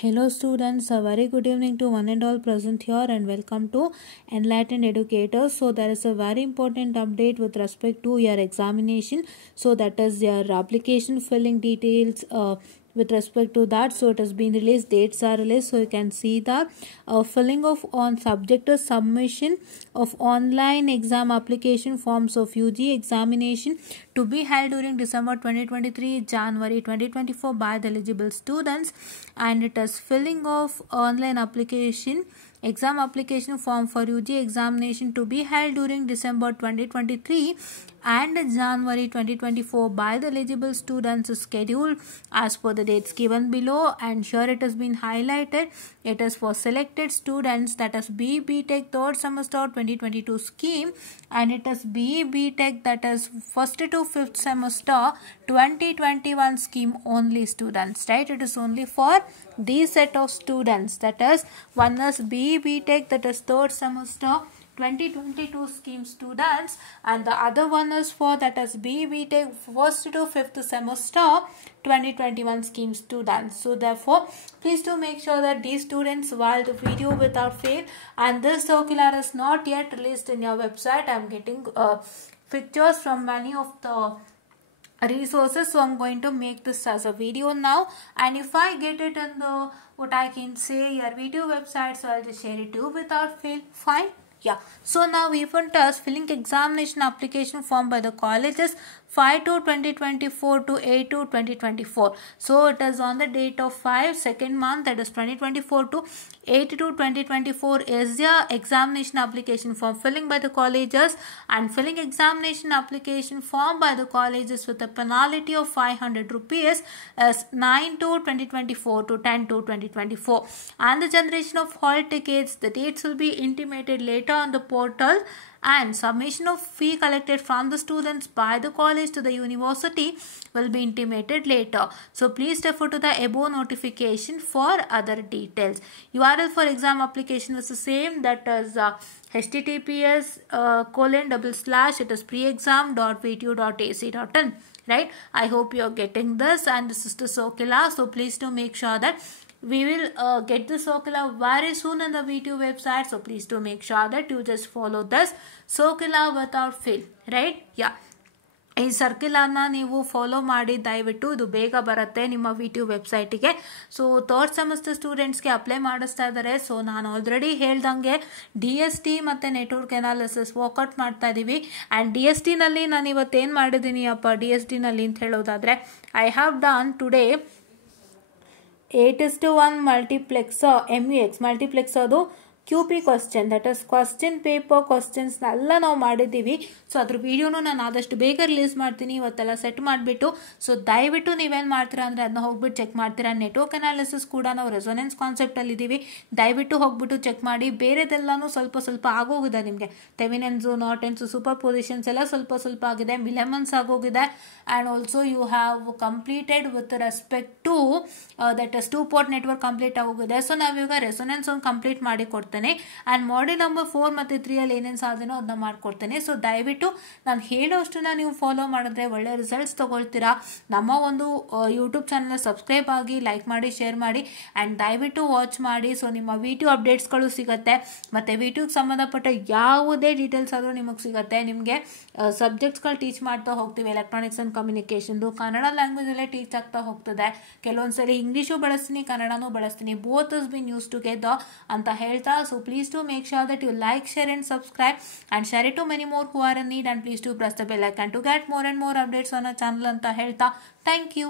Hello students, a very good evening to one and all present here and welcome to Enlightened Educators. So there is a very important update with respect to your examination. So that is your application filling details with respect to that. So it has been released, dates are released. So you can see the filling of on subject submission of online exam application forms of UG examination to be held during December 2023, January 2024 by the eligible students, and it is filling of online application exam application form for UG examination to be held during December 2023 and January 2024 by the eligible students is scheduled as per the dates given below, and here it has been highlighted. It is for selected students, that is BE Tech third semester 2022 scheme, and it is BE Tech, that is first to fifth semester 2021 scheme only students, right? It is only for these set of students, that is one is BE Tech, that is third semester 2022 scheme students, and the other one is for that is BE Tech first to fifth semester 2021 scheme students. So therefore please do make sure that these students watch the video without fail, and this circular is not yet released in your website. I am getting pictures from many of the resources, so I'm going to make this as a video now, and if I get it in the what I can say your video website, so I'll just share it to you without fail. Fine. Yeah, so now event is filling examination application form by the colleges 5/2/2024 to 8/2/2024. So it is on the date of 5 second month, that is 2024 to 8/2/2024 is the examination application form filling by the colleges, and filling examination application form by the colleges with a penalty of 500 rupees is 9/2/2024 to 10/2/2024, and the generation of hall tickets, the dates will be intimated later on the portal, and submission of fee collected from the students by the college to the university will be intimated later. So please refer to the above notification for other details. URL for exam application is the same, that is https:// it is preexam.vtu.ac.in, right? I hope you are getting this, and this is the circular. So please do make sure that we will get the circular very soon on the VTU website. So please do make sure that you just follow this circular without fail, right? Yeah, ಈ ಸರ್ಕ್ಯುಲರ್ನ ನೀವು follow ಮಾಡಿ ದಯವಿಟ್ಟು, ಇದು ಬೇಗ ಬರುತ್ತೆ ನಿಮ್ಮ VTU ವೆಬ್ಸೈಟಿಗೆ. So third semester ಸ್ಟೂಡೆಂಟ್ಸ್ಗೆ ಅಪ್ಲೈ ಮಾಡಿಸ್ತಾ ಇದ್ದಾರೆ. ಸೊ ನಾನು ಆಲ್ರೆಡಿ ಹೇಳ್ದಂಗೆ DST ಮತ್ತು ನೆಟ್ವರ್ಕ್ ಅನಾಲಿಸಿಸ್ ವರ್ಕೌಟ್ ಮಾಡ್ತಾ ಇದ್ದೀವಿ, ಆ್ಯಂಡ್ DSTನಲ್ಲಿ ನಾನು ಇವತ್ತೇನು ಮಾಡಿದ್ದೀನಿ ಅಪ್ಪ DSTನಲ್ಲಿ ಅಂತ ಹೇಳೋದಾದರೆ, I have done today 8:1 multiplexer MUX multiplexer ಅದು QP question, that is question paper ಕ್ವಶನ್ಸ್ನೆಲ್ಲ ನಾವು ಮಾಡಿದ್ದೀವಿ. ಸೊ ಅದ್ರ ವಿಡಿಯೋನು ನಾನು ಆದಷ್ಟು ಬೇಗ ರಿಲೀಸ್ ಮಾಡ್ತೀನಿ, ಇವತ್ತೆಲ್ಲ ಸೆಟ್ ಮಾಡಿಬಿಟ್ಟು. ಸೊ ದಯವಿಟ್ಟು ನೀವೇನು ಮಾಡ್ತೀರಾ ಅಂದರೆ ಅದನ್ನ ಹೋಗ್ಬಿಟ್ಟು ಚೆಕ್ ಮಾಡ್ತೀರಾ. ನೆಟ್ವರ್ಕ್ ಅನಾಲಿಸಿಸ್ ಕೂಡ ನಾವು ರೆಸೊನೆನ್ಸ್ ಕಾನ್ಸೆಪ್ಟಲ್ಲಿ ಇದ್ದೀವಿ, ದಯವಿಟ್ಟು ಹೋಗ್ಬಿಟ್ಟು ಚೆಕ್ ಮಾಡಿ. ಬೇರೆದೆಲ್ಲನೂ ಸ್ವಲ್ಪ ಆಗೋಗಿದೆ ನಿಮಗೆ, ಥೆವೆನಿನ್ಸು ನಾರ್ಟನ್ಸು ಸೂಪರ್ ಪೊಸಿಷನ್ಸ್ ಎಲ್ಲ ಸ್ವಲ್ಪ ಆಗಿದೆ, ಮಿಲೆಮನ್ಸ್ ಆಗೋಗಿದೆ, and also you have completed with respect to that is 2 port network complete ಆಗೋಗಿದೆ. ಸೊ ನಾವೀಗ ರೆಸೊನೆನ್ಸ್ ಒಂದು ಕಂಪ್ಲೀಟ್ ಮಾಡಿ ಕೊಡ್ತೇನೆ, ಆ್ಯಂಡ್ ಮಾಡೆಲ್ ನಂಬರ್ 4 ಮತ್ತು 3 ಅಲ್ಲಿ ಏನೇನು ಸಾಧನೋ ಅದನ್ನ ಮಾಡ್ಕೊಡ್ತೇನೆ. ಸೊ ದಯವಿಟ್ಟು ನಾನು ಹೇಳೋಷ್ಟನ್ನ ನೀವು ಫಾಲೋ ಮಾಡಿದ್ರೆ ಒಳ್ಳೆ ರಿಸಲ್ಟ್ಸ್ ತಗೊಳ್ತೀರಾ. ನಮ್ಮ ಒಂದು ಯೂಟ್ಯೂಬ್ ಚಾನಲ್ ಸಬ್ಸ್ಕ್ರೈಬ್ ಆಗಿ, ಲೈಕ್ ಮಾಡಿ, ಶೇರ್ ಮಾಡಿ, ಆ್ಯಂಡ್ ದಯವಿಟ್ಟು ವಾಚ್ ಮಾಡಿ. ಸೊ ನಿಮ್ಮ VTU ಅಪ್ಡೇಟ್ಸ್ಗಳು ಸಿಗುತ್ತೆ, ಮತ್ತು VTUಗೆ ಸಂಬಂಧಪಟ್ಟ ಯಾವುದೇ ಡೀಟೇಲ್ಸ್ ಆದರೂ ನಿಮಗೆ ಸಿಗುತ್ತೆ. ನಿಮಗೆ ಸಬ್ಜೆಕ್ಟ್ಸ್ಗಳು ಟೀಚ್ ಮಾಡ್ತಾ ಹೋಗ್ತೀವಿ, ಎಲೆಕ್ಟ್ರಾನಿಕ್ಸ್ ಆ್ಯಂಡ್ ಕಮ್ಯುನಿಕೇಷನ್ದು ಕನ್ನಡ ಲ್ಯಾಂಗ್ವೇಜಲ್ಲೇ ಟೀಚ್ ಆಗ್ತಾ ಹೋಗ್ತದೆ. ಕೆಲವೊಂದ್ಸಲಿ ಇಂಗ್ಲೀಷು ಬಳಸ್ತೀನಿ, ಕನ್ನಡನೂ ಬಳಸ್ತೀನಿ, both is been use together ಅಂತ ಹೇಳ್ತಾ. So please do make sure that you like, share and subscribe, and share it to many more who are in need, and please do press the bell icon to get more and more updates on our channel anta helta. Thank you.